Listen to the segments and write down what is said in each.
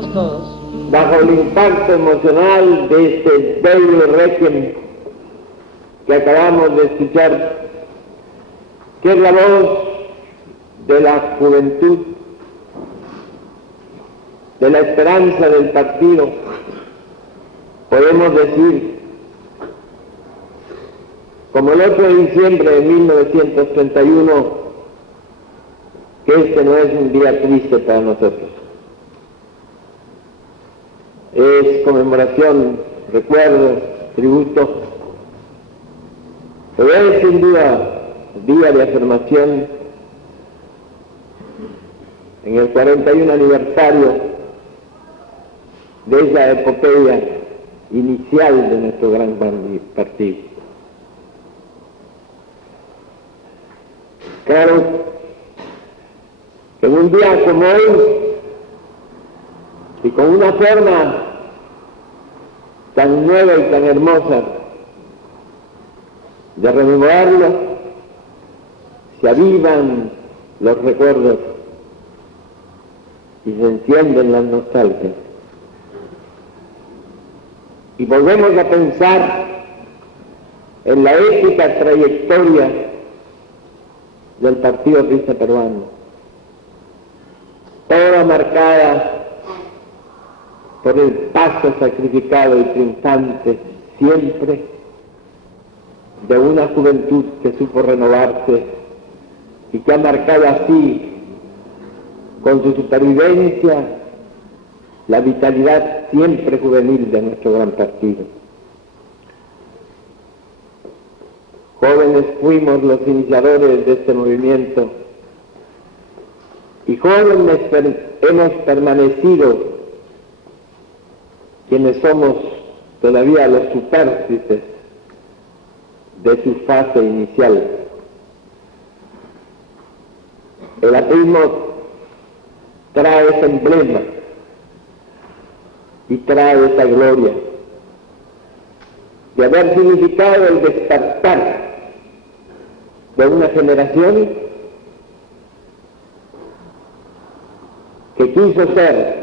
Unidos todos. Bajo el impacto emocional de este bello requiem que acabamos de escuchar, que es la voz de la juventud, de la esperanza del partido, podemos decir, como el 8 de diciembre de 1931, que este no es un día triste para nosotros. Es conmemoración, recuerdo, tributo, pero es sin duda día de afirmación en el 41 aniversario de esa epopeya inicial de nuestro gran partido. Claro que en un día como hoy, y con una forma tan nueva y tan hermosa de rememorarlo, se avivan los recuerdos y se encienden las nostalgias. Y volvemos a pensar en la épica trayectoria del Partido Aprista Peruano, toda marcada por el paso sacrificado y triunfante siempre de una juventud que supo renovarse y que ha marcado así con su supervivencia la vitalidad siempre juvenil de nuestro gran partido. Jóvenes fuimos los iniciadores de este movimiento y jóvenes hemos permanecido quienes somos todavía los supérfices de su fase inicial. El aprismo trae ese emblema y trae esa gloria de haber significado el despertar de una generación que quiso ser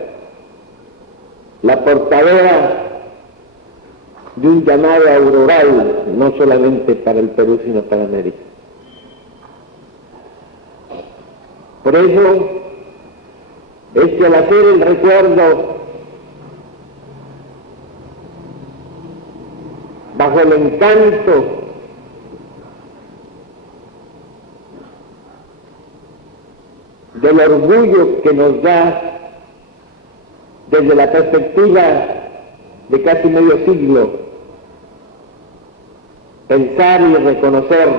la portadora de un llamado auroral, no solamente para el Perú, sino para América. Por eso es que al hacer el recuerdo bajo el encanto del orgullo que nos da desde la perspectiva de casi medio siglo, pensar y reconocer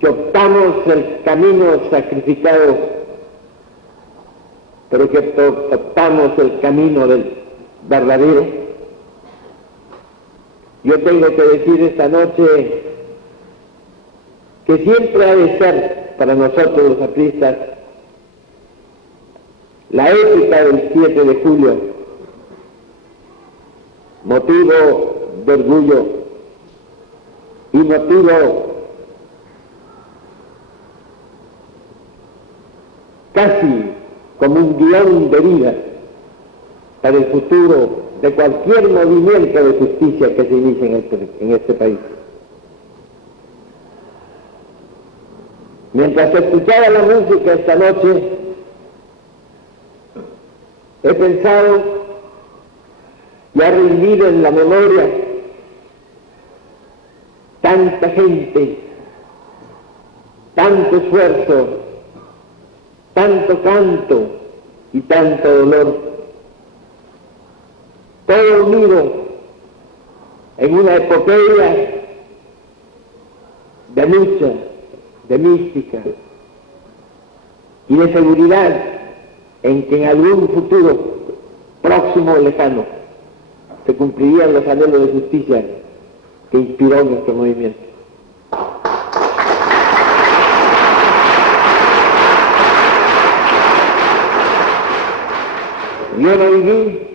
que optamos el camino sacrificado, pero que optamos el camino del verdadero. Yo tengo que decir esta noche que siempre ha de ser para nosotros los apristas la épica del 7 de julio, motivo de orgullo y motivo casi como un guión de vida para el futuro de cualquier movimiento de justicia que se inicie en este país. Mientras escuchaba la música esta noche, he pensado y ha revivido en la memoria tanta gente, tanto esfuerzo, tanto canto y tanto dolor, todo unido en una epopeya de lucha, de mística y de seguridad en que en algún futuro próximo o lejano se cumplirían los anhelos de justicia que inspiró nuestro movimiento. Yo no viví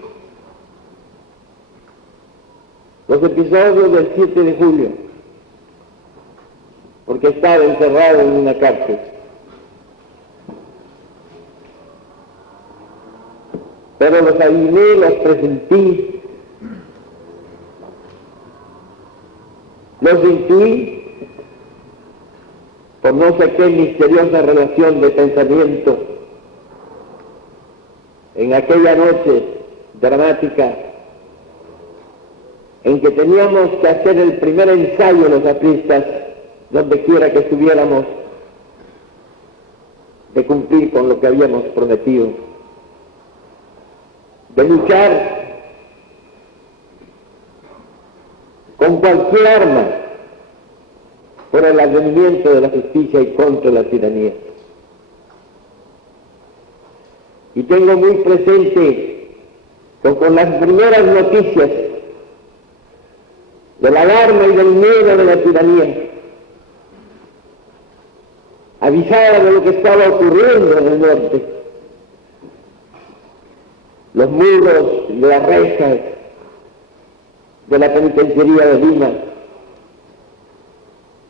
los episodios del 7 de julio porque estaba encerrado en una cárcel. pero los adiviné, los presentí, los intuí, por no sé qué misteriosa relación de pensamiento, en aquella noche dramática en que teníamos que hacer el primer ensayo los apristas, donde quiera que estuviéramos, de cumplir con lo que habíamos prometido, de luchar con cualquier arma por el advenimiento de la justicia y contra la tiranía. Y tengo muy presente que con las primeras noticias de la alarma y del miedo de la tiranía, avisada de lo que estaba ocurriendo en el norte, los muros y las rejas de la penitenciaría de Lima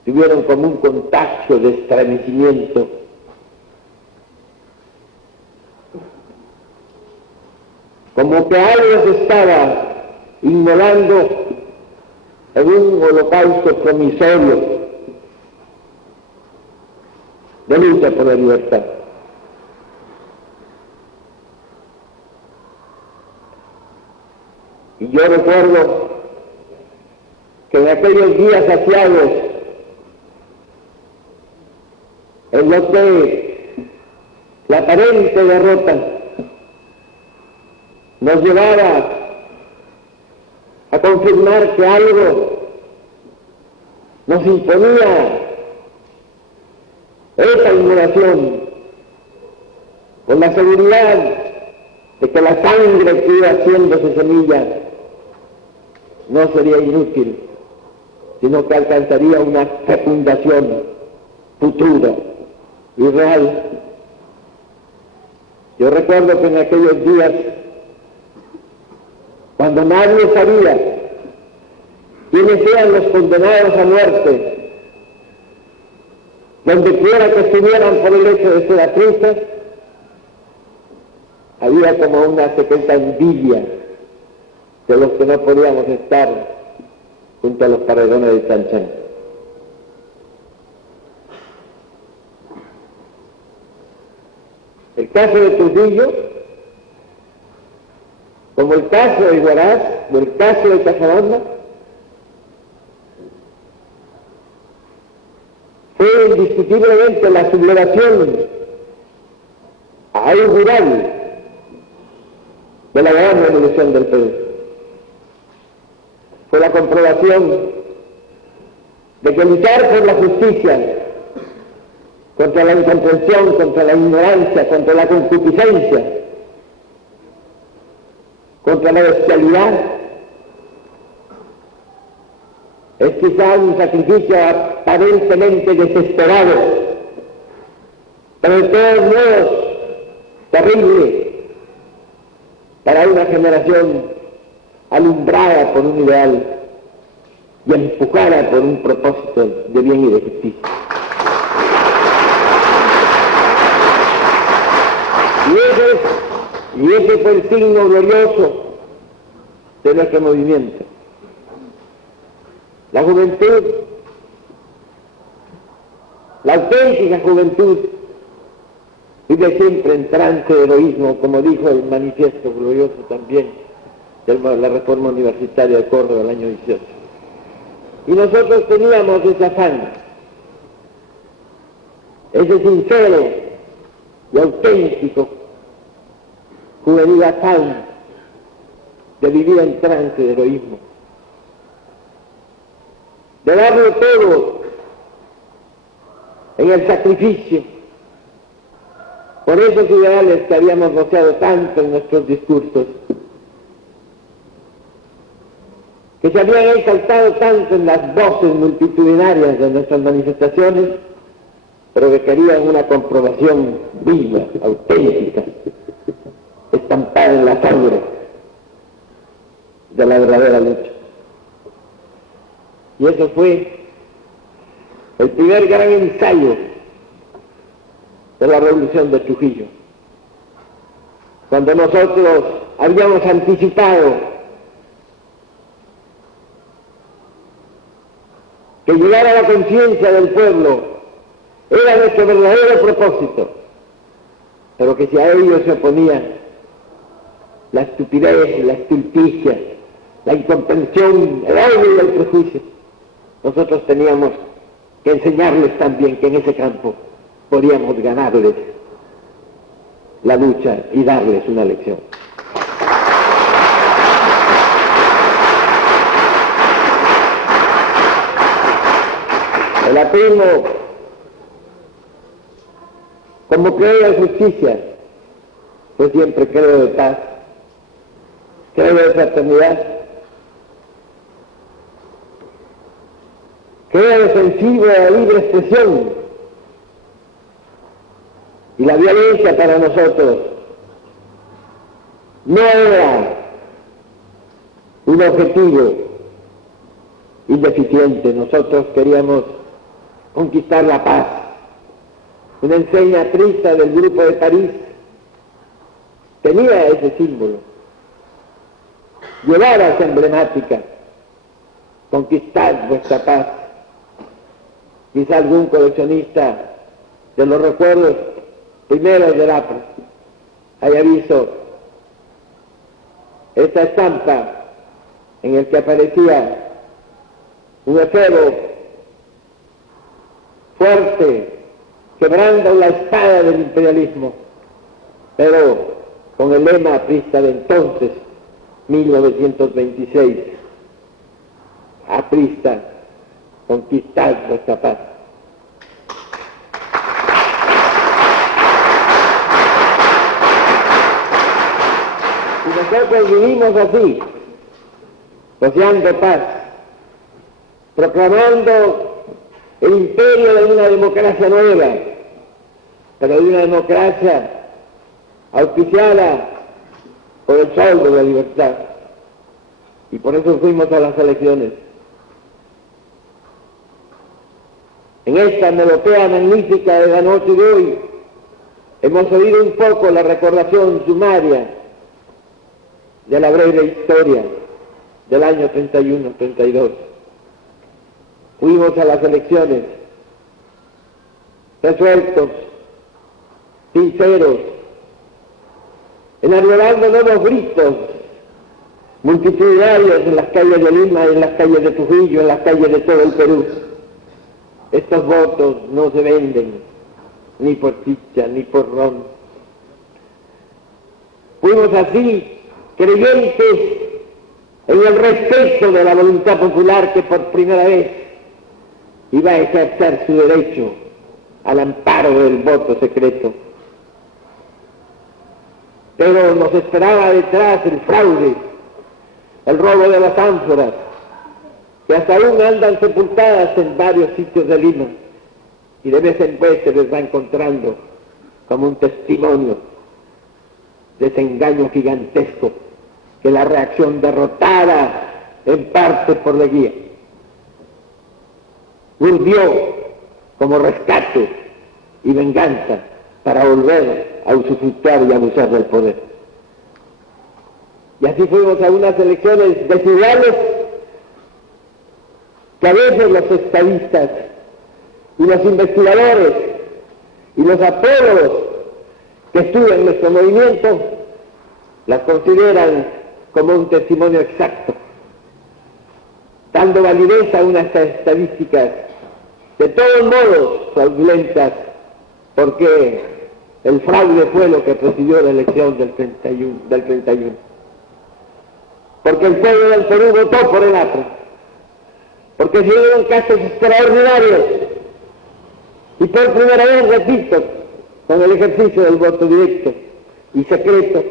tuvieron como un contagio de estremecimiento. Como que algo se estaba inmolando en un holocausto promisorio de lucha por la libertad. Y yo recuerdo que en aquellos días saciados, en los que la aparente derrota nos llevaba a confirmar que algo nos imponía esa inmolación, con la seguridad de que la sangre que iba haciéndose semilla no sería inútil, sino que alcanzaría una fecundación futura y real. Yo recuerdo que en aquellos días, cuando nadie sabía quiénes eran los condenados a muerte, donde quiera que estuvieran por el hecho de ser apristas, había como una secreta envidia de los que no podíamos estar junto a los paredones de Chan Chan. El caso de Trujillo, como el caso de Huaraz o el caso de Cajabamba, fue indiscutiblemente la sublevación augural de la gran revolución del Perú. Fue la comprobación de que luchar por la justicia, contra la incomprensión, contra la ignorancia, contra la concupiscencia, contra la bestialidad, es quizá un sacrificio aparentemente desesperado, pero de todos modos terrible para una generación alumbrada por un ideal y empujada por un propósito de bien y de justicia. Y ese fue el signo glorioso de nuestro movimiento. La juventud, la auténtica juventud, vive siempre en trance de heroísmo, como dijo el manifiesto glorioso también de la Reforma Universitaria de Córdoba del año 18. Y nosotros teníamos ese afán, ese sincero y auténtico juvenil afán de vivir en trance de heroísmo, de darlo todo en el sacrificio por esos ideales que habíamos voceado tanto en nuestros discursos, que se habían exaltado tanto en las voces multitudinarias de nuestras manifestaciones, pero que querían una comprobación viva, auténtica, estampada en la sangre de la verdadera lucha. Y eso fue el primer gran ensayo de la revolución de Trujillo, cuando nosotros habíamos anticipado que llegar a la conciencia del pueblo era nuestro verdadero propósito, pero que si a ello se oponía la estupidez, la estulticia, la incomprensión, el odio y el prejuicio, nosotros teníamos que enseñarles también que en ese campo podíamos ganarles la lucha y darles una lección. El aprismo, como creo en justicia, pues siempre creo de paz, creo de fraternidad, creo defensivo de la libre expresión, y la violencia para nosotros no era un objetivo indeficiente. Nosotros queríamos conquistar la paz. Una enseña aprista del Grupo de París tenía ese símbolo. Llevar a esa emblemática, conquistar vuestra paz. Quizá algún coleccionista de los recuerdos primeros del APRA haya visto esta estampa en el que aparecía un efebo fuerte, quebrando la espada del imperialismo, pero con el lema aprista de entonces, 1926, aprista, conquistad vuestra paz. Y nosotros vivimos así, deseando paz, proclamando el imperio de una democracia nueva, pero de una democracia auspiciada por el sol de la libertad. Y por eso fuimos a las elecciones. En esta melopea magnífica de la noche de hoy hemos oído un poco la recordación sumaria de la breve historia del año 31-32. Fuimos a las elecciones resueltos, sinceros, enarbolando nuevos gritos multitudinarios en las calles de Lima, en las calles de Trujillo, en las calles de todo el Perú. Estos votos no se venden, ni por chicha, ni por ron. Fuimos así, creyentes en el respeto de la voluntad popular que por primera vez iba a ejercer su derecho al amparo del voto secreto. Pero nos esperaba detrás el fraude, el robo de las ánforas, que hasta aún andan sepultadas en varios sitios de Lima, y de vez en vez se les va encontrando como un testimonio de ese engaño gigantesco que la reacción derrotada en parte por la guía urdió como rescate y venganza para volver a usufructuar y abusar del poder. Y así fuimos a unas elecciones desiguales que a veces los estadistas y los investigadores y los apólogos que estudian nuestro movimiento las consideran como un testimonio exacto, dando validez a unas estadísticas de todos modos fraudulentas, porque el fraude fue lo que presidió la elección del 31. Porque el pueblo del Perú votó por el APRA, porque se dieron casos extraordinarios, y por primera vez, repito, con el ejercicio del voto directo y secreto,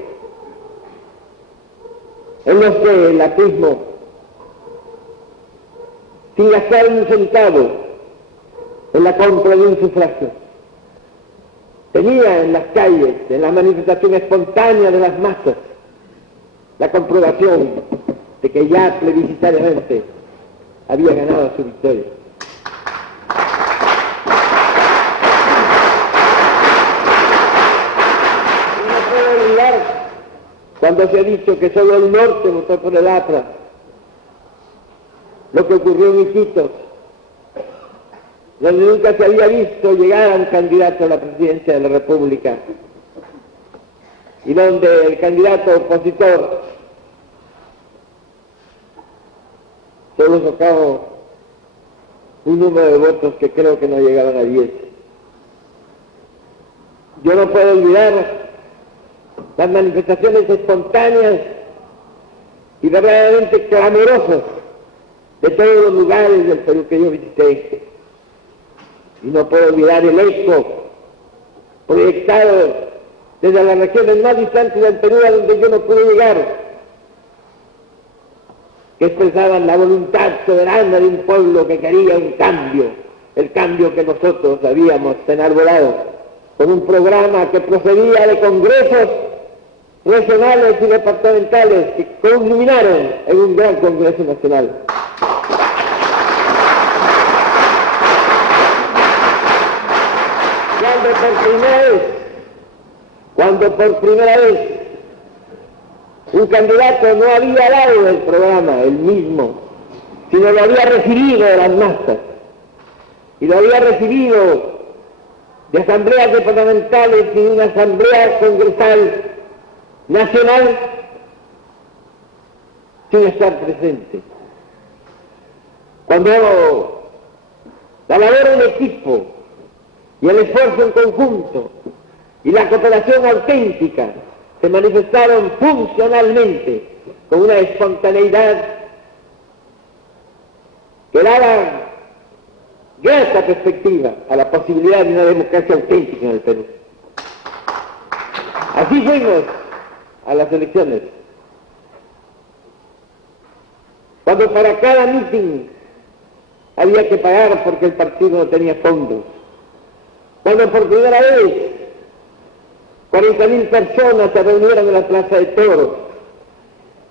en los que el aprismo, sin gastar un centavo en la compra de un sufragio, tenía en las calles, en la manifestación espontánea de las masas, la comprobación de que ya plebiscitariamente había ganado su victoria. cuando se ha dicho que solo el norte votó por el APRA, lo que ocurrió en Iquitos, donde nunca se había visto llegar a un candidato a la presidencia de la República, y donde el candidato opositor solo sacó un número de votos que creo que no llegaban a 10. Yo no puedo olvidar las manifestaciones espontáneas y verdaderamente clamorosas de todos los lugares del Perú que yo visité. Y no puedo olvidar el eco proyectado desde las regiones más distantes del Perú a donde yo no pude llegar, que expresaban la voluntad soberana de un pueblo que quería un cambio, el cambio que nosotros habíamos enarbolado, con un programa que procedía de congresos regionales y departamentales que culminaron en un gran congreso nacional. Cuando por primera vez un candidato no había dado el programa, él mismo, sino lo había recibido de las masas, y lo había recibido de asambleas departamentales y de una asamblea congresal nacional, sin estar presente. Cuando la labor en equipo y el esfuerzo en conjunto y la cooperación auténtica se manifestaron funcionalmente con una espontaneidad que daba grata perspectiva a la posibilidad de una democracia auténtica en el Perú. Así fuimos a las elecciones. Cuando para cada meeting había que pagar porque el partido no tenía fondos. Cuando por primera vez 40.000 personas se reunieron en la Plaza de Toros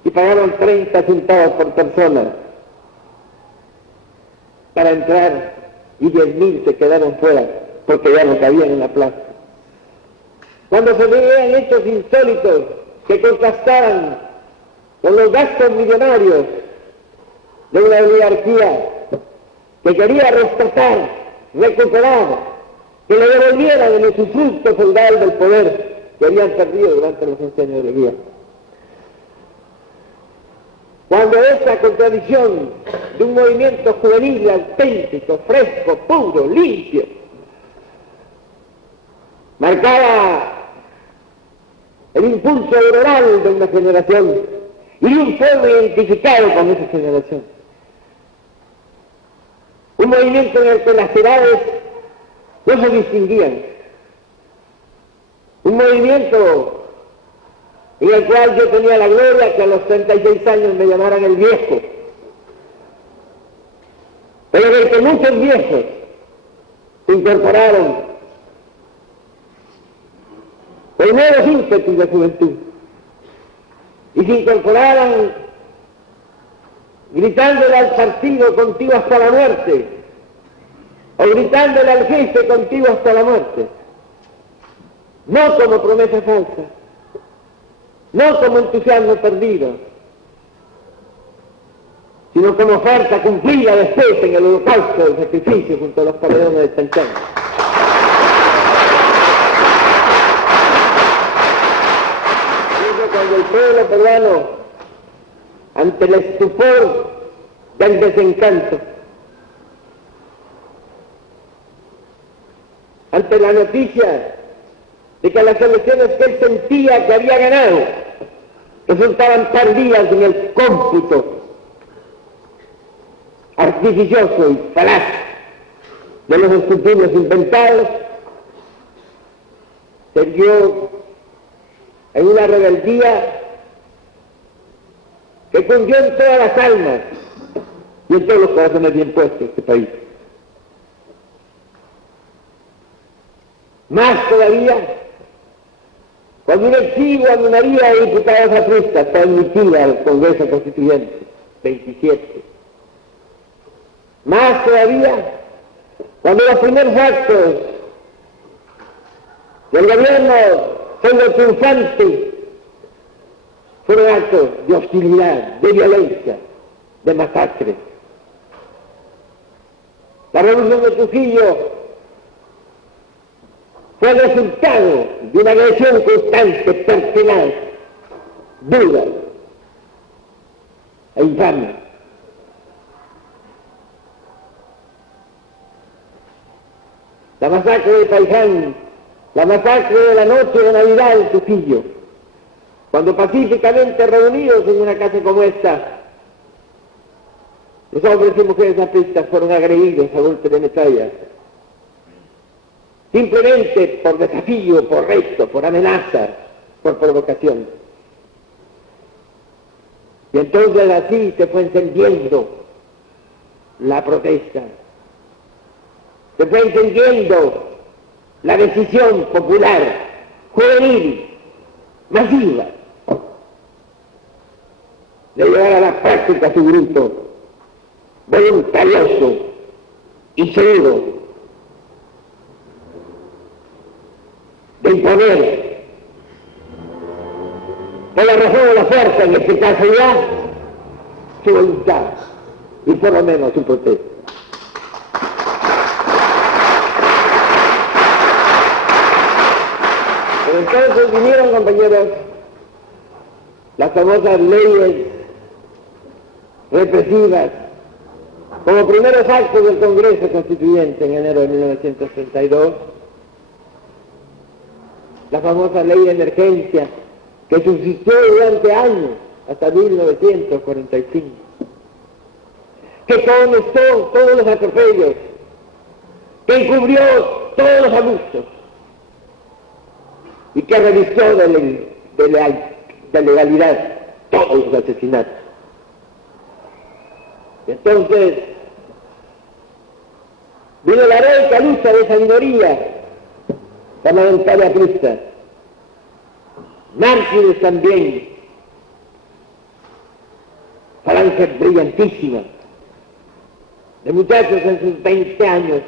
y pagaron 30 centavos por persona para entrar, y 10.000 se quedaron fuera porque ya no cabían en la plaza. Cuando se veían hechos insólitos que contrastaban con los gastos millonarios de una oligarquía que quería rescatar, recuperar, que le devolvieran el usufructo feudal del poder que habían perdido durante los 11 años de Leguía. Cuando esa contradicción de un movimiento juvenil auténtico, fresco, puro, limpio, marcaba el impulso oral de una generación y un pueblo identificado con esa generación. Un movimiento en el que las edades no se distinguían. Un movimiento en el cual yo tenía la gloria que a los 36 años me llamaran el viejo, pero en el que muchos viejos se incorporaron con nuevos ímpetus de juventud y se incorporaron gritándole al partido contigo hasta la muerte, o gritándole al jefe contigo hasta la muerte, no como promesa falsa, no como entusiasmo perdido, sino como oferta cumplida después en el holocausto del sacrificio junto a los paredones de Chanchán. Cuando el pueblo peruano, ante el estupor del desencanto, ante la noticia de que las elecciones que él sentía que había ganado resultaban tardías en el cómputo artificioso y falaz de los escrutinios inventados, se vio en una rebeldía que cundió en todas las almas y en todos los corazones bien puestos de este país. Más todavía, cuando una exigua minoría de diputados apristas fue admitida al Congreso Constituyente, 27. Más todavía, cuando los primeros actos del gobierno triunfante fueron actos de hostilidad, de violencia, de masacre. La revolución de Trujillo fue el resultado de una agresión constante, pertinaz, dura e infame. La masacre de Paiján, la masacre de la noche de Navidad en Trujillo, cuando pacíficamente reunidos en una casa como esta, los hombres y mujeres apristas fueron agredidos a golpe de metralla, simplemente por desafío, por reto, por amenaza, por provocación. Y entonces así se fue encendiendo la protesta, se fue encendiendo la decisión popular, juvenil, masiva, de llevar a la práctica su grito voluntarioso y seguro de imponer por la razón o la fuerza, en este caso ya, su voluntad y por lo menos su protesta. Pero entonces vinieron, compañeros, las famosas leyes represivas, como primeros actos del Congreso Constituyente en enero de 1932, la famosa ley de emergencia que subsistió durante años, hasta 1945, que conmestó todos los atropellos, que encubrió todos los abusos y que revistió de legalidad todos los asesinatos. Entonces, vino la heroica lucha de esa minoría parlamentaria aprista, mártires también, falange brillantísima, de muchachos en sus 20 años,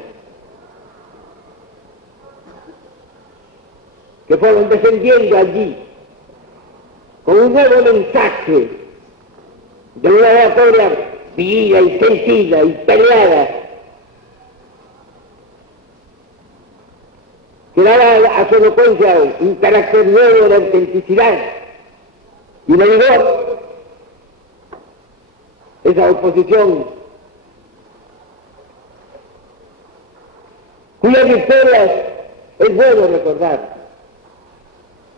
que fueron defendiendo allí, con un nuevo mensaje de una oratoria viva y sentida y peleada, que daba a su elocuencia un carácter nuevo de autenticidad y de vigor. Esa oposición, cuyas victorias es bueno recordar.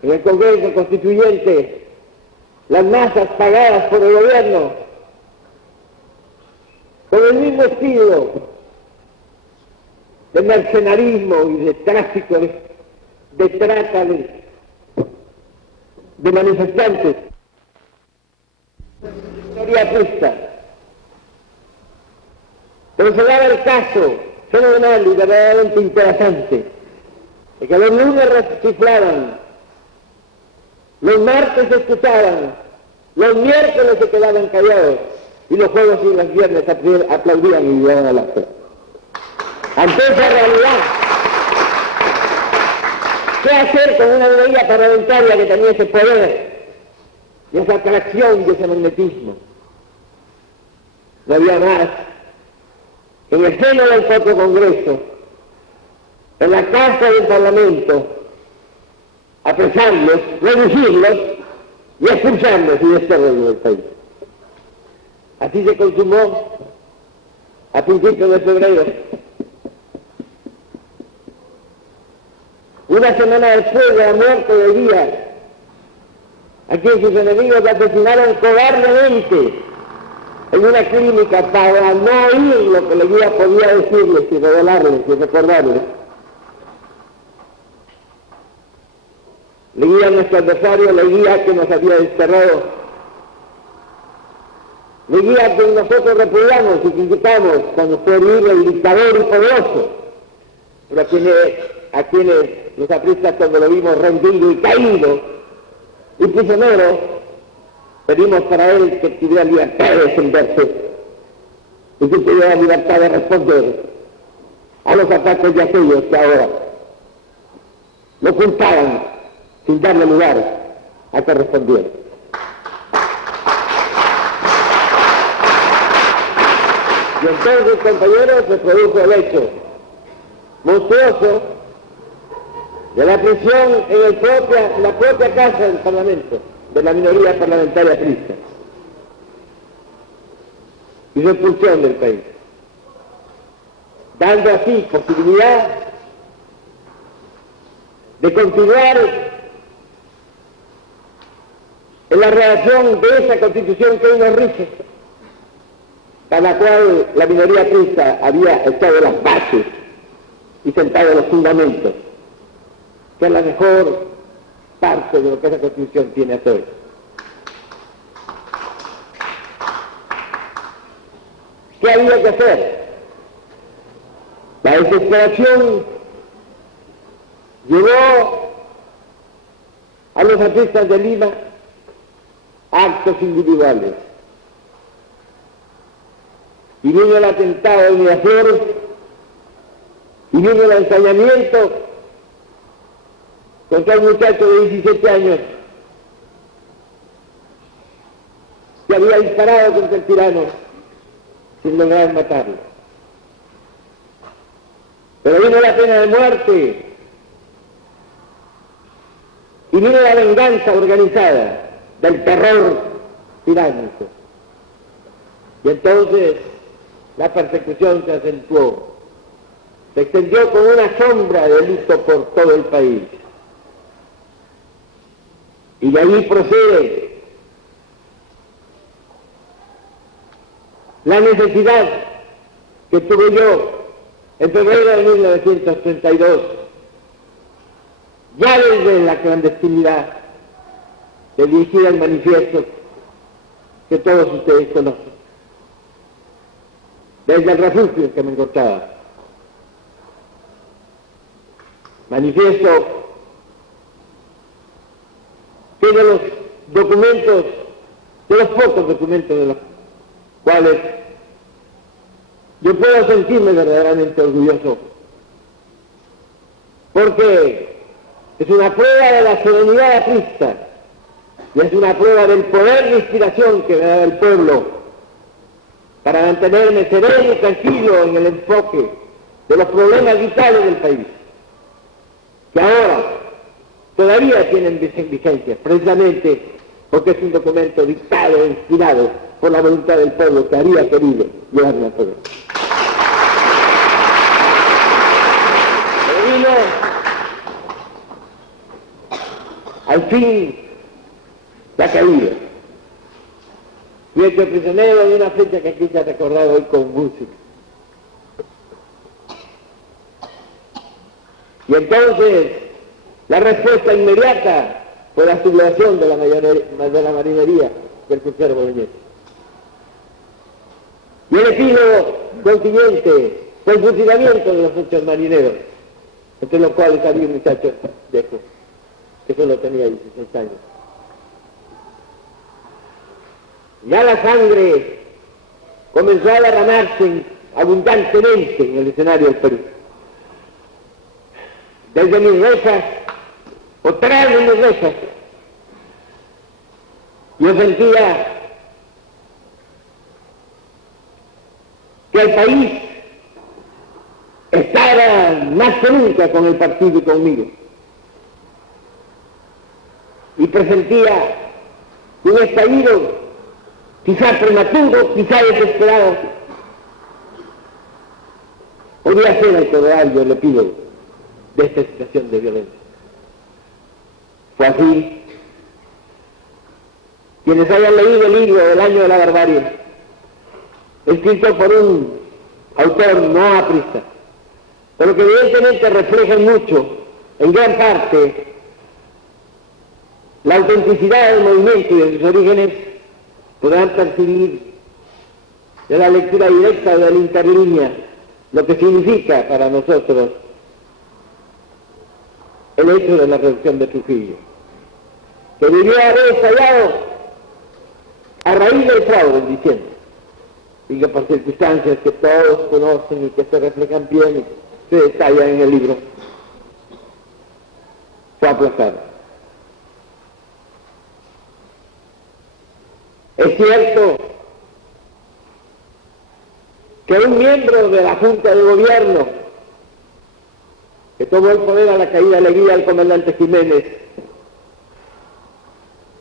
En el Congreso Constituyente, las masas pagadas por el gobierno, con el mismo estilo de mercenarismo y de tráfico, de trata de manifestantes, historia justa. Pero se daba el caso fenomenal y verdaderamente interesante de que los lunes chiflaban, los martes se escuchaban, los miércoles se quedaban callados y los jueves y los viernes aplaudían y llevaban al acto. Ante esa realidad, ¿qué hacer con una minoría parlamentaria que tenía ese poder y esa atracción y ese magnetismo? No había más. En el seno del propio Congreso, en la Casa del Parlamento, apresarlos, reducirlos y expulsarlos y desterrarlos del país. Así se consumó a principios de febrero. Una semana después de la muerte de Díaz, a quien sus enemigos asesinaron cobardemente en una clínica para no oír lo que Leguía podía decirles y revelarles y recordarles. Leguía, nuestro adversario, Leguía que nos había desterrado, Leguía que nosotros repudiamos y criticamos cuando fue libre el dictador y poderoso, pero a quienes los apristas cuando lo vimos rendido y caído y prisionero, pedimos para él que tuviera libertad de defenderse y que tuviera libertad de responder a los ataques de aquellos que ahora lo ocultaban sin darle lugar a que respondiera. Y entonces, compañeros, se produjo el hecho monstruoso de la prisión en la propia casa del Parlamento, de la minoría parlamentaria crista, y su expulsión del país, dando así posibilidad de continuar en la redacción de esa Constitución que hoy nos rige, para la cual la minoría crista había echado las bases y sentado los fundamentos, que es la mejor parte de lo que esa Constitución tiene hasta hoy. ¿Qué había que hacer? La desesperación llevó a los artistas de Lima a actos individuales. Y vino el atentado de Miraflores, y vino el ensañamiento contra un muchacho de 17 años que había disparado contra el tirano sin lograr matarlo. Pero vino la pena de muerte y vino la venganza organizada del terror tiránico. Y entonces la persecución se acentuó, se extendió con una sombra de luto por todo el país. Y de allí procede la necesidad que tuve yo en febrero de 1932, ya desde la clandestinidad, de dirigir el manifiesto que todos ustedes conocen, desde el refugio en que me encontraba. Manifiesto que de los documentos, de los pocos documentos de los cuales yo puedo sentirme verdaderamente orgulloso, porque es una prueba de la serenidad aprista y es una prueba del poder de inspiración que me da el pueblo para mantenerme sereno y tranquilo en el enfoque de los problemas vitales del país, que ahora todavía tienen vigencia, precisamente porque es un documento dictado e inspirado por la voluntad del pueblo que había querido llevarme al poder. Pero vino al fin la caída. Fui hecho prisionero de una fecha que aquí se ha recordado hoy con música. Y entonces la respuesta inmediata fue la sublevación de la marinería del crucero Bolognesi. Y el epílogo consiguiente fue el fusilamiento de los 8 marineros, entre los cuales había un muchacho viejo, que solo tenía 16 años. Ya la sangre comenzó a derramarse abundantemente en el escenario del Perú. Desde mis rejas, o tras de mis rejas, yo sentía que el país estaba más que nunca con el partido y conmigo. Y presentía un estallido quizá prematuro, quizá desesperado. Podría ser el total, yo le pido, de esta situación de violencia. Fue así. Quienes hayan leído el libro del Año de la Barbarie, escrito por un autor no aprista, pero que evidentemente refleja mucho, en gran parte, la autenticidad del movimiento y de sus orígenes, podrán percibir de la lectura directa de la interlínea lo que significa para nosotros el hecho de la reducción de Trujillo, que debió haber estallado a raíz del fraude en diciembre, y que por circunstancias que todos conocen y que se reflejan bien y se detallan en el libro, fue aplazado. Es cierto que un miembro de la Junta de Gobierno que tomó el poder a la caída de la guía del comandante Jiménez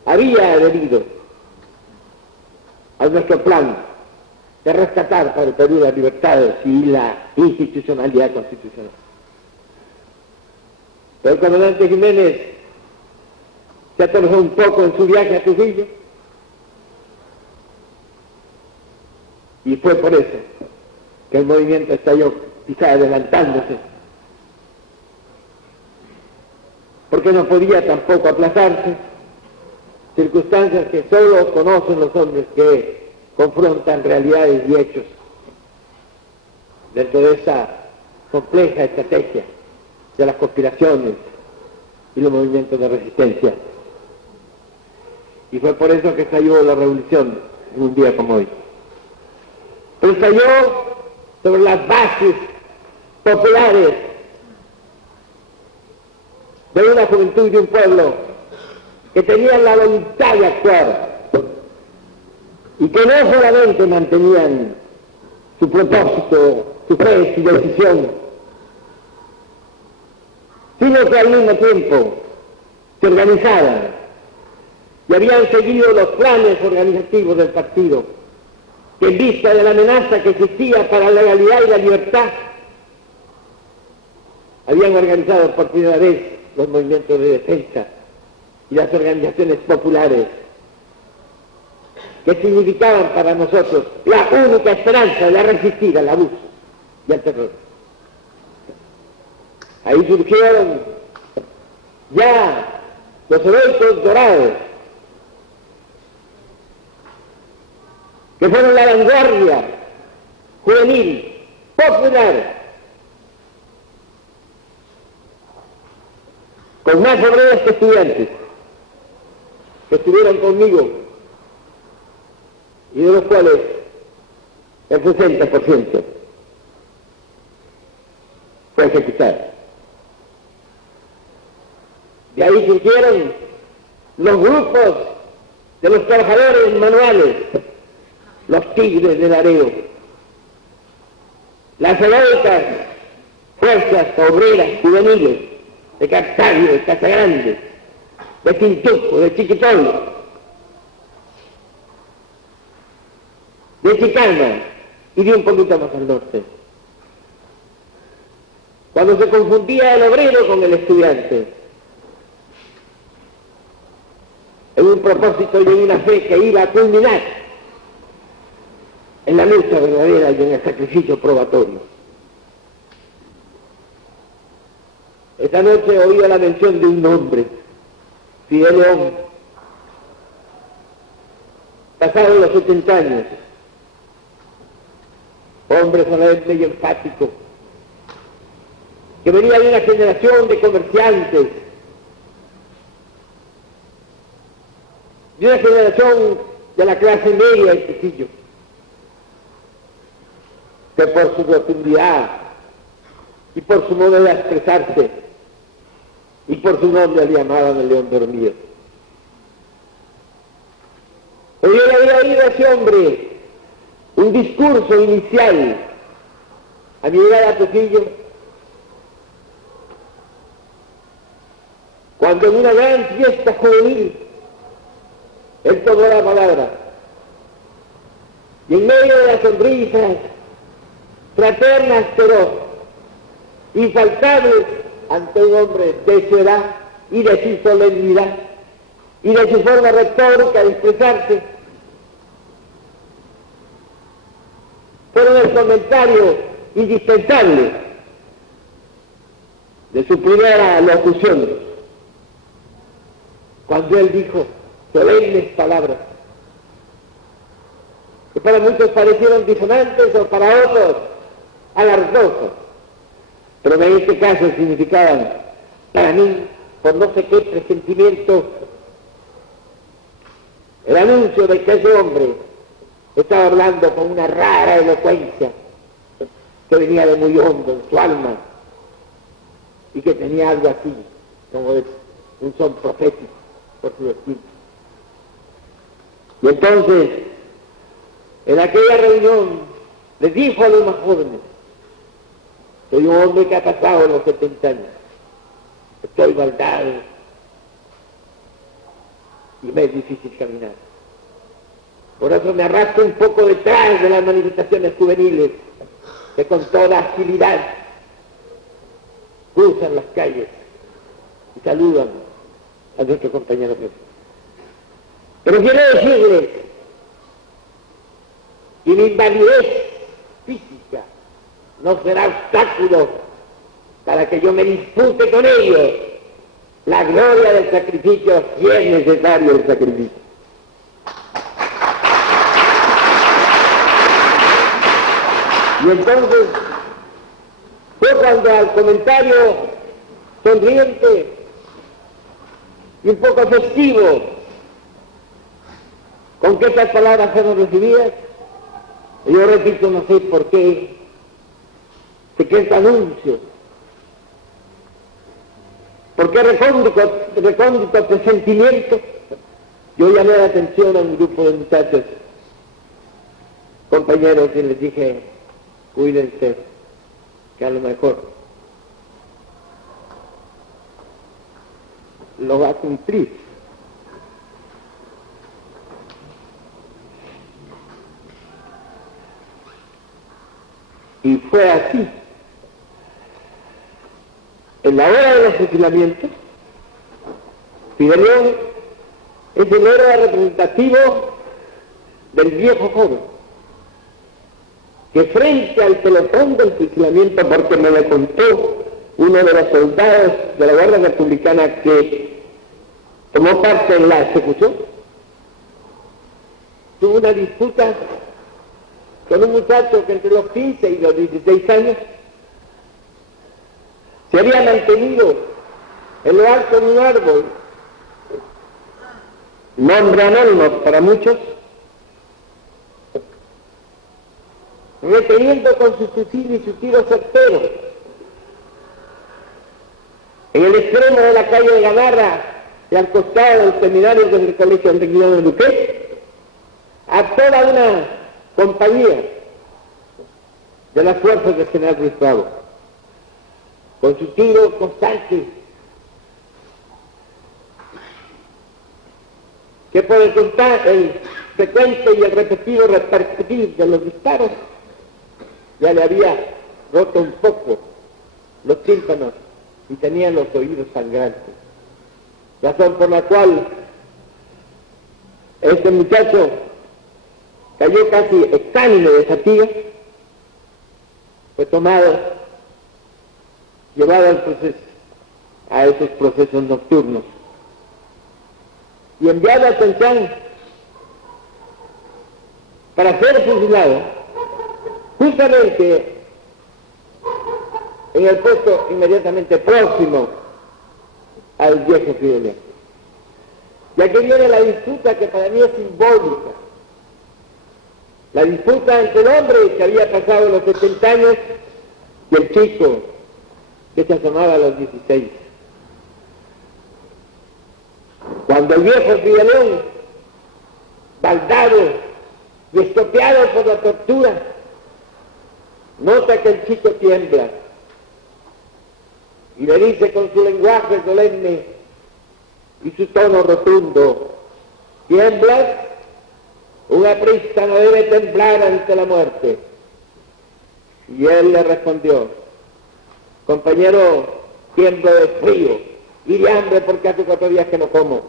había adherido a nuestro plan de rescatar para el Perú las libertades y la institucionalidad constitucional. Pero el comandante Jiménez se atrasó un poco en su viaje a Trujillo y fue por eso que el movimiento estalló, quizá adelantándose, porque no podía tampoco aplazarse, circunstancias que solo conocen los hombres que confrontan realidades y hechos dentro de esa compleja estrategia de las conspiraciones y los movimientos de resistencia. Y fue por eso que estalló la revolución en un día como hoy. Pero estalló sobre las bases populares de una juventud y de un pueblo que tenían la voluntad de actuar y que no solamente mantenían su propósito, su fe, su decisión, sino que al mismo tiempo se organizaban y habían seguido los planes organizativos del partido, que en vista de la amenaza que existía para la legalidad y la libertad, habían organizado por primera vez los movimientos de defensa y las organizaciones populares, que significaban para nosotros la única esperanza de resistir al abuso y al terror. Ahí surgieron ya los heroicos dorados, que fueron la vanguardia juvenil, popular, con más obreros que estudiantes, que estuvieron conmigo, y de los cuales el 60% fue ejecutado. De ahí surgieron los grupos de los trabajadores manuales, los tigres del Areo, las heroicas fuerzas obreras juveniles de Cartago, de Casagrande, de Tintuco, de Chiquitón, de Chicana y de un poquito más al norte. Cuando se confundía el obrero con el estudiante, en un propósito y en una fe que iba a culminar en la lucha verdadera y en el sacrificio probatorio. Esta noche oía la mención de un nombre, Fidel León, pasado los 70 años, hombre solemne y enfático, que venía de una generación de comerciantes, de una generación de la clase media y Trujillo, que por su rotundidad y por su modo de expresarse y por su nombre le llamaban el León Dormido. Pero yo le había oído a ese hombre un discurso inicial a mi llegada a Trujillo, cuando en una gran fiesta juvenil él tomó la palabra y en medio de las sonrisas fraternas pero infaltables ante un hombre de su edad y de su solemnidad y de su forma retórica de expresarse, fueron el comentario indispensable de su primera locución, cuando él dijo solemnes palabras, que para muchos parecieron disonantes o para otros alardosas, pero en este caso significaban para mí, por no sé qué presentimiento, el anuncio de que ese hombre estaba hablando con una rara elocuencia que venía de muy hondo en su alma y que tenía algo así, como de un son profético por su destino. Y entonces, en aquella reunión les dijo a los más jóvenes: soy un hombre que ha pasado los 70 años, estoy baldado y me es difícil caminar. Por eso me arrastro un poco detrás de las manifestaciones juveniles que con toda agilidad cruzan las calles y saludan a nuestro compañero Pedro. Pero quiero decirles que mi invalidez física no será obstáculo para que yo me dispute con ellos la gloria del sacrificio, si es necesario el sacrificio. Y entonces fue cuando al comentario sonriente y un poco festivo con que estas palabras fueron recibidas, yo repito, no sé por qué, secreto anuncio, por qué recóndito presentimiento, yo llamé la atención a un grupo de muchachos, compañeros, y les dije: cuídense, que a lo mejor lo va a cumplir. Y fue así. En la hora de los fusilamientos, Fidel León es el héroe representativo del viejo joven, que frente al pelotón del fusilamiento, porque me lo contó uno de los soldados de la Guardia Republicana que tomó parte en la ejecución, tuvo una disputa con un muchacho que entre los 15 y los 16 años se había mantenido en lo alto de un árbol, nombre anónimo para muchos, reteniendo con su fusil y su tiro certero en el extremo de la calle de Gamarra y al costado del seminario del colegio Enrique de Duque, a toda una compañía de las fuerzas del general Ruiz Bravo, con su tiro constante, que por el frecuente y el repetido repercutir de los disparos ya le había roto un poco los tímpanos y tenía los oídos sangrantes, razón por la cual este muchacho cayó casi exánime de fatiga, fue tomado, llevado al proceso, a esos procesos nocturnos, y enviado a Tanchán para ser fusilado, justamente en el puesto inmediatamente próximo al viejo Fidel León. Y aquí viene la disputa que para mí es simbólica, la disputa entre el hombre que había pasado los 70 años y el chico que se asomaba a los 16. Cuando el viejo Fidel León, baldado y estropeado por la tortura, nota que el chico tiembla y le dice con su lenguaje solemne y su tono rotundo: ¿tiemblas? Un aprista no debe temblar ante la muerte. Y él le respondió: compañero, tiemblo de frío y de hambre porque hace 4 días que no como.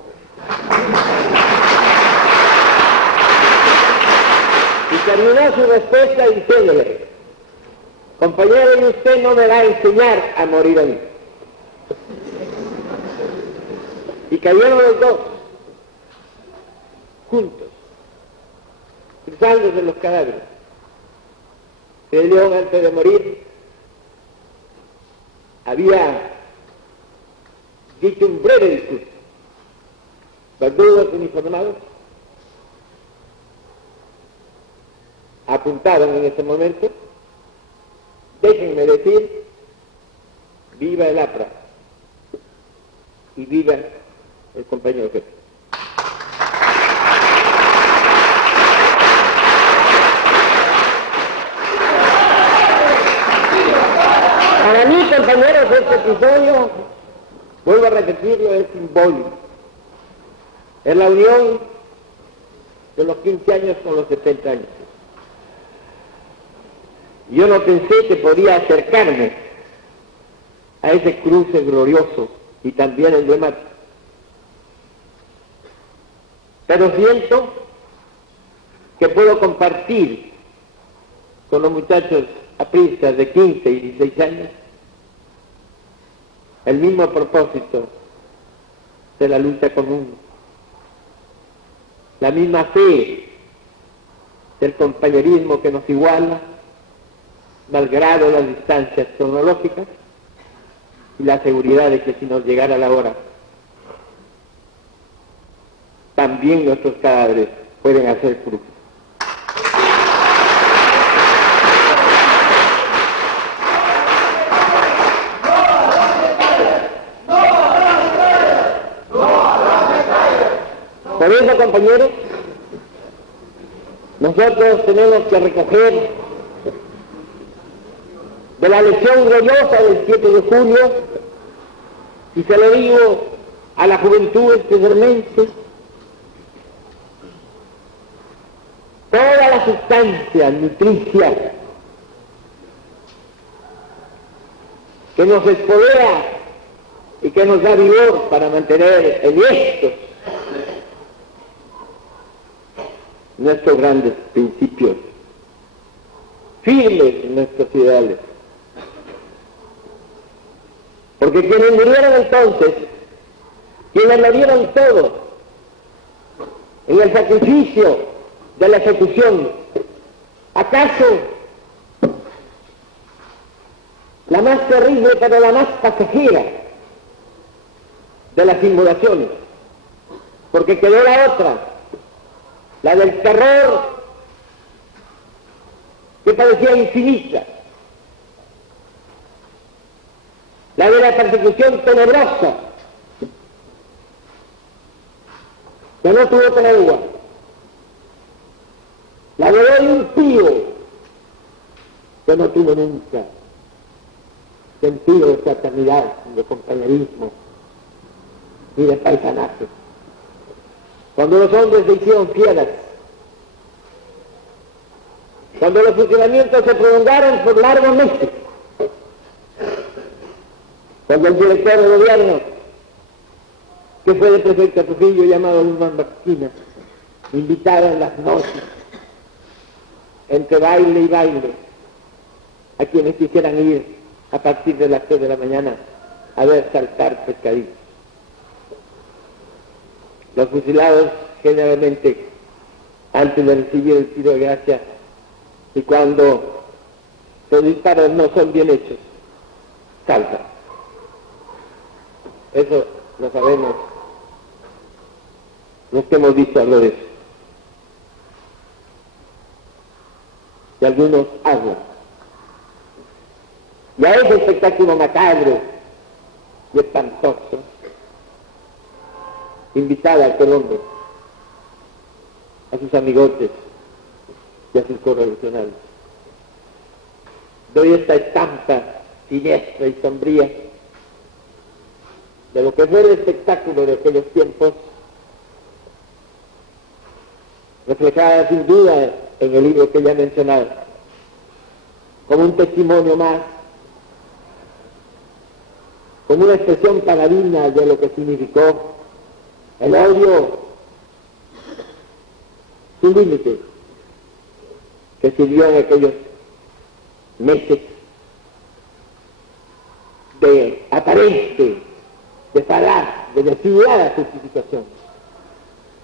Y terminó su respuesta diciéndole: compañero, y usted no me va a enseñar a morir a mí. Y cayeron los dos juntos, cruzándose los cadáveres. Fidel León, antes de morir, había dicho un breve discurso. Verdugos uniformados apuntaron en ese momento: déjenme decir, viva el APRA y viva el compañero jefe. Para mí, compañeros, este episodio, vuelvo a repetirlo, es simbólico. Es la unión de los 15 años con los 70 años. Yo no pensé que podía acercarme a ese cruce glorioso y también emblemático. Pero siento que puedo compartir con los muchachos apristas de 15 y 16 años el mismo propósito de la lucha común, la misma fe del compañerismo que nos iguala, malgrado las distancias cronológicas, y la seguridad de que si nos llegara la hora, también nuestros cadáveres pueden hacer cruz. Por eso, compañeros, nosotros tenemos que recoger de la lección gloriosa del 7 de julio, y se lo digo a la juventud especialmente, toda la sustancia nutricia que nos espodera y que nos da vigor para mantener enhiestos nuestros grandes principios, firmes en nuestros ideales. Porque quienes murieron entonces, quienes lo dieron todo en el sacrificio de la ejecución, ¿acaso la más terrible pero la más pasajera de las inmolaciones? Porque quedó la otra, la del terror, que parecía infinita, la de la persecución tenebrosa, que no tuvo tregua, la de el impío, que no tuvo nunca sentido de fraternidad, de compañerismo, ni de paisanaje. Cuando los hombres se hicieron fieras, cuando los fusilamientos se prolongaron por largos meses, cuando el director de gobierno, que fue de prefecto a Trujillo, llamado Luzmán Marquina, invitaba en las noches, entre baile y baile, a quienes quisieran ir a partir de las 3 de la mañana a ver saltar pescaditos. Los fusilados generalmente, antes de recibir el tiro de gracia, y cuando los disparos no son bien hechos, saltan. Eso lo sabemos los que hemos visto algo de eso. Y algunos hablan. Y a ese espectáculo macabro y espantoso invitaba a aquel hombre, a sus amigotes y a sus correligionarios. Doy esta estampa siniestra y sombría de lo que fue el espectáculo de aquellos tiempos, reflejada sin duda en el libro que ya he mencionado, como un testimonio más, como una expresión paladina de lo que significó el odio sin límites que sirvió en aquellos meses de aparente, de falaz, de desigual justificación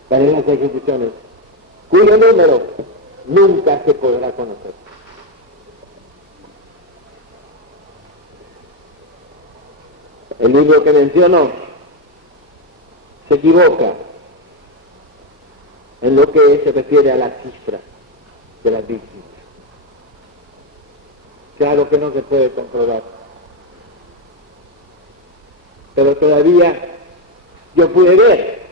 para las ejecuciones, cuyo número nunca se podrá conocer. El libro que menciono se equivoca en lo que se refiere a la cifra de las víctimas. Claro que no se puede comprobar, pero todavía yo pude ver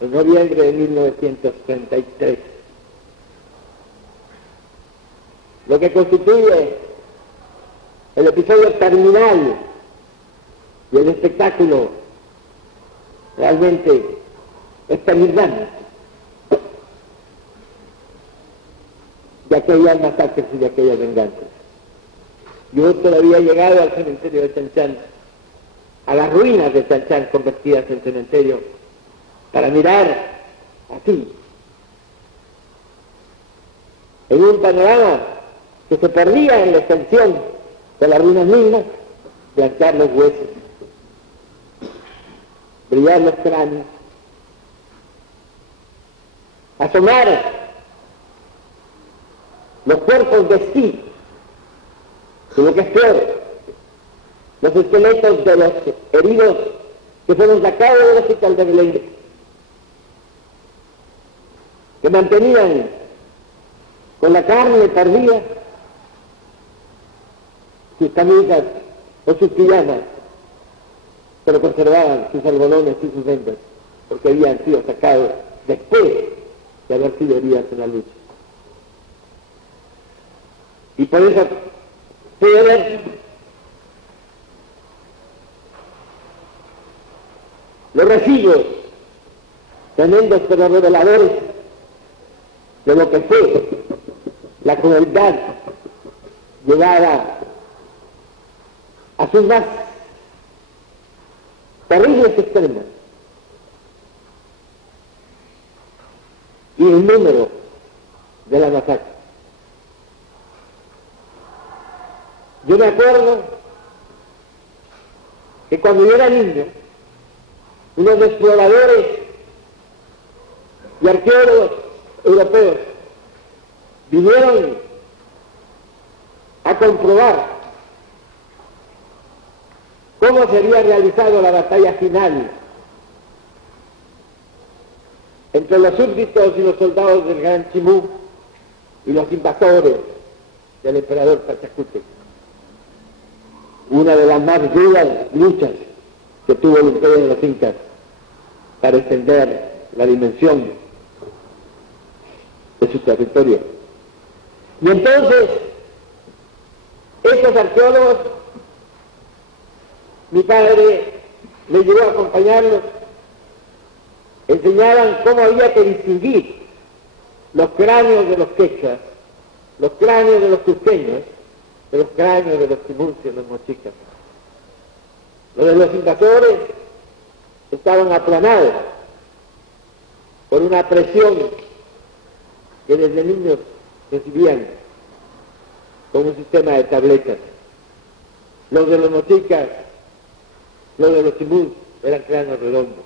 en noviembre de 1933 lo que constituye el episodio terminal y el espectáculo realmente exterminante de aquellas masacres y de aquellas venganzas. Yo todavía he llegado al cementerio de Chanchán, a las ruinas de Chanchán convertidas en cementerio, para mirar así, en un panorama que se perdía en la extensión de las ruinas mismas, blanquear los huesos, brillar los cráneos, asomar los cuerpos vestidos, y lo que es peor, los esqueletos de los heridos que fueron sacados del hospital de Belén, que mantenían con la carne perdida sus camisas o sus pijamas, pero conservaban sus algodones y sus vendas, porque habían sido sacados después de haber sido heridas en la lucha. Y por eso puede ver los residuos tremendos pero reveladores de lo que fue la crueldad llevada a sus más terribles extremos, y el número de la masacre. Yo me acuerdo que cuando yo era niño, unos exploradores y arqueólogos europeos vinieron a comprobar cómo se había realizado la batalla final entre los súbditos y los soldados del gran Chimú y los invasores del emperador Pachacútec. Una de las más duras luchas que tuvo el imperio de los incas para extender la dimensión de su territorio. Y entonces, estos arqueólogos, mi padre me llevó a acompañarlos, enseñaban cómo había que distinguir los cráneos de los quechas, los cráneos de los cusqueños, de los cráneos de los timuncios, los mochicas. Los de los invasores estaban aplanados por una presión que desde niños recibían con un sistema de tabletas. Los de los mochicas, los de los timuncios eran cráneos redondos.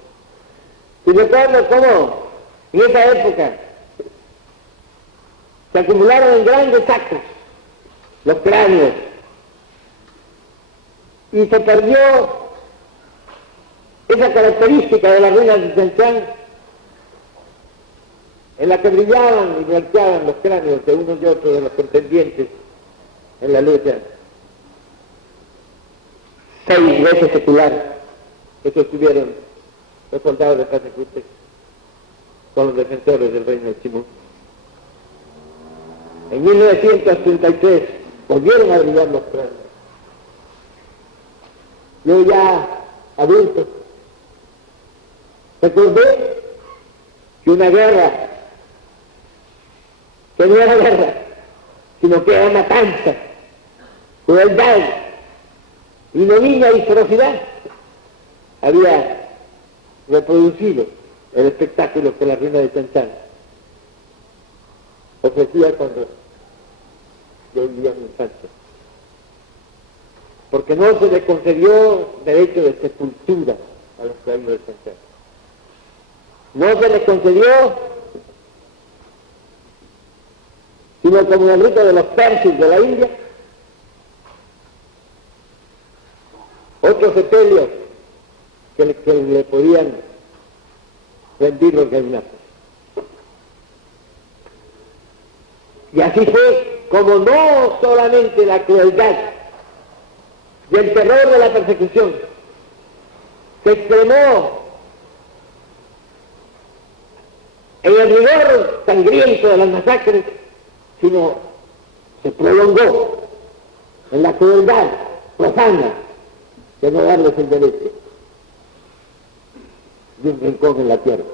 Y recuerdo cómo en esa época se acumularon en grandes sacos los cráneos y se perdió esa característica de las ruinas de Chanchán en la que brillaban y blanqueaban los cráneos de unos y otros de los contendientes en la lucha 6 veces secular que sostuvieron los soldados de Pachacútec con los defensores del reino de Chimú. En 1933 volvieron a brillar los cráneos. Yo ya adulto recordé que una guerra, que no era guerra, sino que era matanza, crueldad, ignominia y ferocidad, había reproducido el espectáculo que la reina de Chanchán ofrecía cuando yo vivía en mi infancia. Porque no se le concedió derecho de sepultura a los caídos de Chanchán. No se le concedió, sino como el rito de los persis de la India, otros sepelios que le podían rendir los gallinazos. Y así fue como no solamente la crueldad y el terror de la persecución se extremó en el rigor sangriento de las masacres, sino se prolongó en la crueldad profana de no darles el derecho de un rincón en la tierra.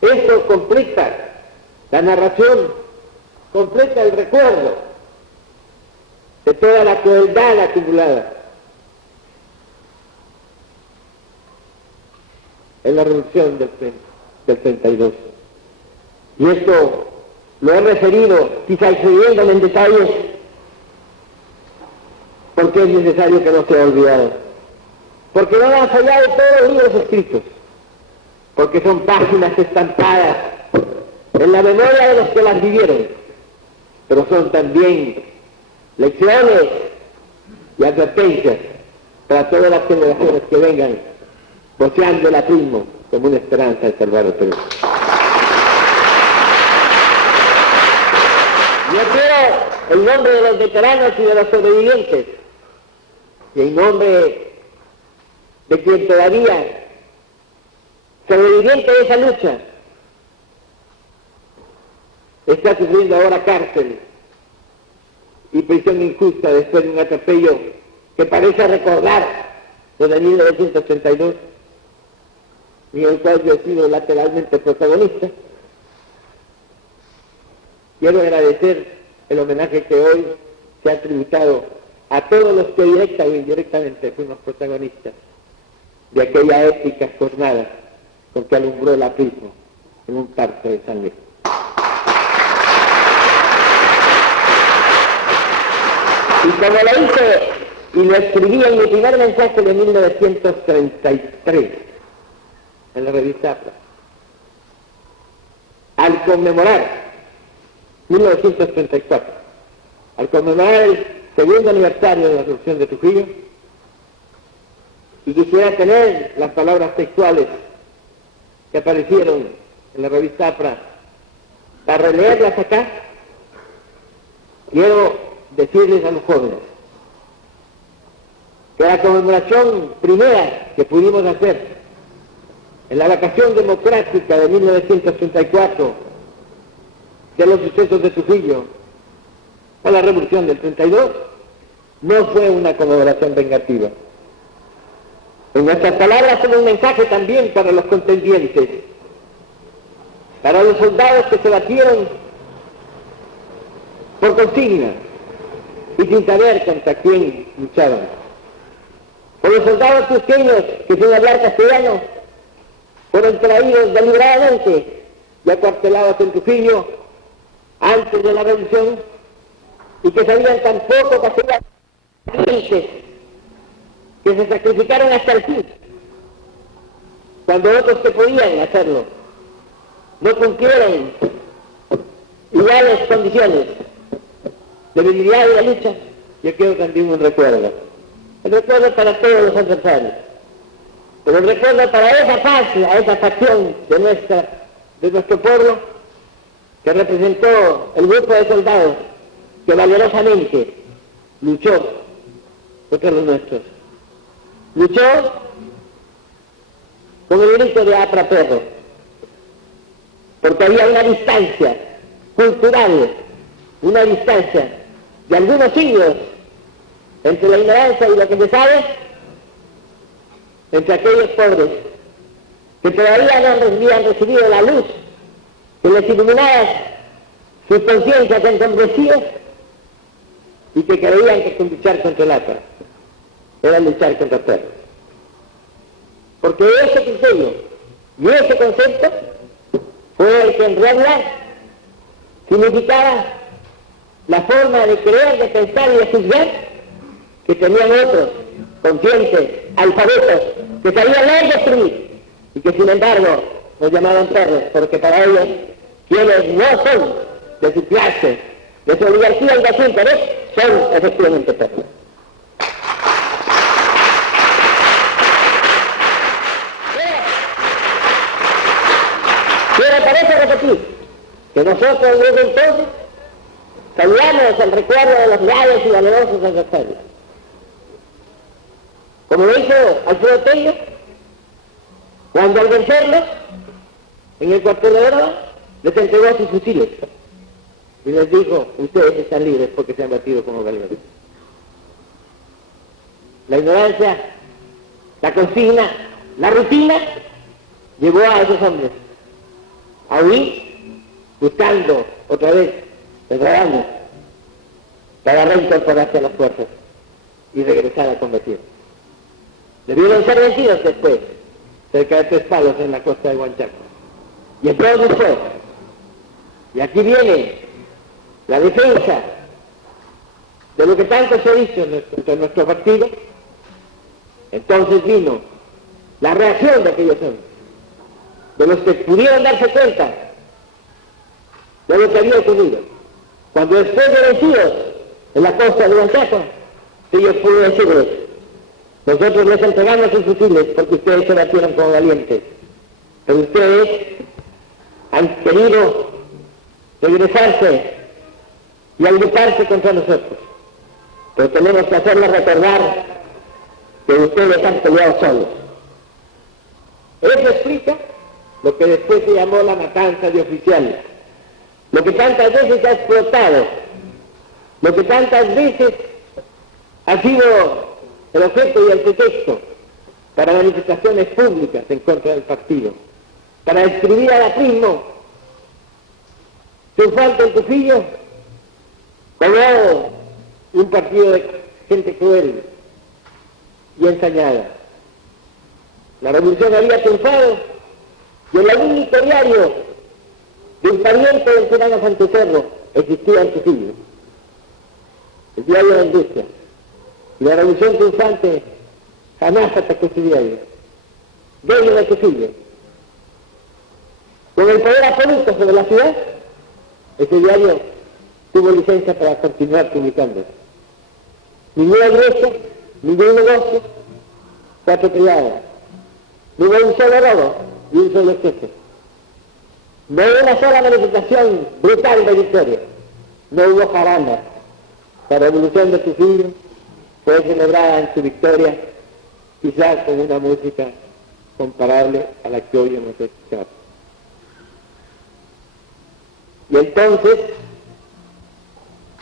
Esto completa la narración, completa el recuerdo de toda la crueldad acumulada en la revolución del 32. Y esto lo he referido, quizá excediéndome en detalles, porque es necesario que no sea olvidado. Porque no van allá de todos los libros escritos, porque son páginas estampadas en la memoria de los que las vivieron, pero son también lecciones y advertencias para todas las generaciones que vengan, voceando el aprismo como una esperanza de salvar el Perú. Yo quiero, en nombre de los veteranos y de los sobrevivientes, y en nombre de quien todavía sobreviviente de esa lucha está sufriendo ahora cárcel y prisión injusta después de un atropello que parece recordar lo de 1982, y en el cual yo he sido lateralmente protagonista. Quiero agradecer el homenaje que hoy se ha tributado a todos los que directa o indirectamente fuimos protagonistas de aquella épica jornada con que alumbró el aprismo en un parto de sangre. Y como lo hice y lo escribí en mi primer mensaje de 1933 en la revista APRA, al conmemorar 1934, al conmemorar el segundo aniversario de la Revolución de Trujillo, y quisiera tener las palabras textuales que aparecieron en la revista APRA para releerlas acá, quiero decirles a los jóvenes que la conmemoración primera que pudimos hacer en la vacación democrática de 1934 de los sucesos de Trujillo o la revolución del 32 no fue una conmemoración vengativa. En nuestras palabras son un mensaje también para los contendientes, para los soldados que se batieron por consigna y sin saber contra quién luchaban, por los soldados cusqueños que sin hablar castellano fueron traídos deliberadamente y acuartelados en Trujillo antes de la revolución y que sabían tan poco castellano que se sacrificaron hasta el fin, cuando otros que podían hacerlo no cumplieron iguales condiciones de virilidad y de lucha. Yo quiero también un recuerdo, el recuerdo para todos los adversarios, pero el recuerdo para esa fase, a esa facción de nuestro pueblo que representó el grupo de soldados que valerosamente luchó contra los nuestros. Luchó con el grito de APRA perro, porque había una distancia cultural, una distancia de algunos siglos entre la ignorancia y lo que se sabe, entre aquellos pobres que todavía no habían recibido la luz que les iluminaba sus conciencias ensombrecidas y que creían que con luchar contra el APRA era luchar contra perros. Porque ese criterio y ese concepto fue el que en realidad significaba la forma de creer, de pensar y de juzgar que tenían otros, conscientes, alfabetos, que sabían leer y escribir, y que sin embargo nos llamaban perros, porque para ellos, quienes no son de su clase, de su oligarquía y de su interés, son efectivamente perros. Pero parece repetir que nosotros desde entonces saludamos el recuerdo de los leales y valerosos adversarios. Como lo hizo Alfredo Tello, cuando al vencerlos, en el cuartel de Oro, les entregó sus fusiles. y les dijo, ustedes están libres porque se han batido como valientes. La ignorancia, la consigna, la rutina, llevó a esos hombres a huir, buscando otra vez el rebaño para reincorporarse a las fuerzas y regresar a combatir. Debieron ser vencidos después, cerca de 3 palos en la costa de Huanchaco. Y entonces después, y aquí viene la defensa de lo que tanto se ha dicho contra nuestro partido. Entonces vino la reacción de aquellos hombres, de los que pudieron darse cuenta de lo que había ocurrido. Cuando después de vencidos en la costa de Huanchaco, ellos pudieron decirles, nosotros les entregamos sus fusiles porque ustedes se batieron como valientes, pero ustedes han querido regresarse y agruparse contra nosotros. Pero tenemos que hacerles recordar que ustedes han peleado solos. Eso explica lo que después se llamó la matanza de oficiales, lo que tantas veces ha explotado, lo que tantas veces ha sido el objeto y el pretexto para manifestaciones públicas en contra del partido, para describir al aprismo triunfante en Trujillo como un partido de gente cruel y ensañada. La revolución había triunfado y el único diario de un pariente del tirano Santecerro existía en Trujillo, el diario de la Industria. Y la revolución triunfante jamás atacó ese diario. Diario de Trujillo. Con el poder absoluto sobre la ciudad, ese diario tuvo licencia para continuar publicando. Ninguna iglesia, ningún negocio fue atropellado. No hubo un solo robo y un solo exceso. No hubo una sola manifestación brutal de victoria. No hubo jarana. La revolución de Trujillo fue celebrada en su victoria, quizás con una música comparable a la que hoy hemos escuchado. Y entonces,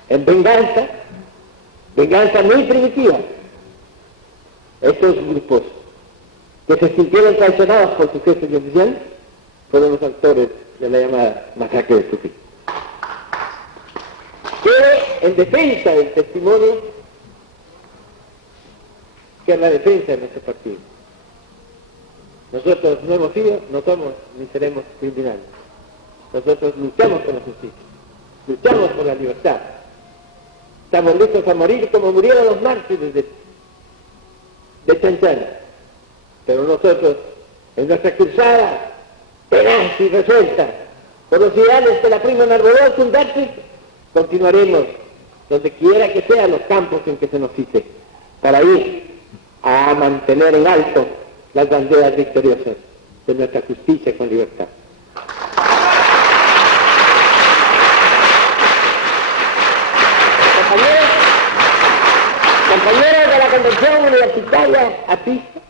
en venganza muy primitiva, estos grupos que se sintieron traicionados por su jefe de oficial fueron los autores de la llamada masacre de Trujillo. Que en defensa del testimonio, que es la defensa de nuestro partido. Nosotros no hemos sido, no somos ni seremos criminales. Nosotros luchamos por la justicia, luchamos por la libertad. Estamos listos a morir como murieron los mártires de Chanchán. Pero nosotros, en nuestra cruzada tenaz y resuelta, por los ideales que la prima enarboló al fundarse, continuaremos donde quiera que sean los campos en que se nos cite, para ir a mantener en alto las banderas victoriosas de nuestra justicia con libertad. Compañeros de la Convención Universitaria Artista,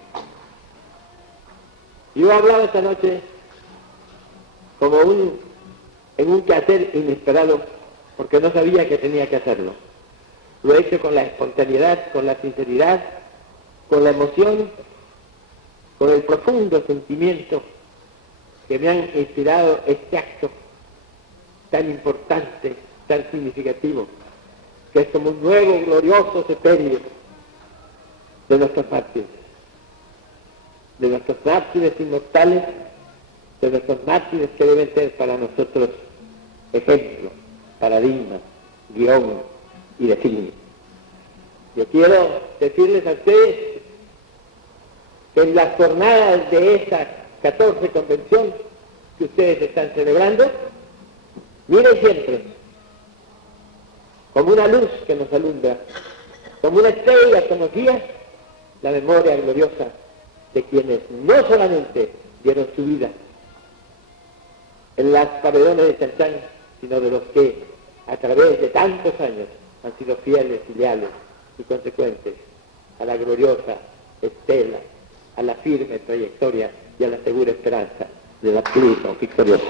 yo he hablado esta noche como en un quehacer inesperado, porque no sabía que tenía que hacerlo. Lo he hecho con la espontaneidad, con la sinceridad, con la emoción, con el profundo sentimiento que me han inspirado este acto tan importante, tan significativo, que es como un nuevo glorioso sepelio de nuestros mártires, inmortales, de nuestros mártires que deben ser para nosotros ejemplo, paradigma, guión y designio. Yo quiero decirles a ustedes que en las jornadas de esta 14 convención que ustedes están celebrando, miren siempre como una luz que nos alumbra, como una estrella que nos guía, la memoria gloriosa de quienes no solamente dieron su vida en las paredones de Chanchán, sino de los que a través de tantos años han sido fieles y leales y consecuentes a la gloriosa estela, a la firme trayectoria y a la segura esperanza de la pluma victoriosa.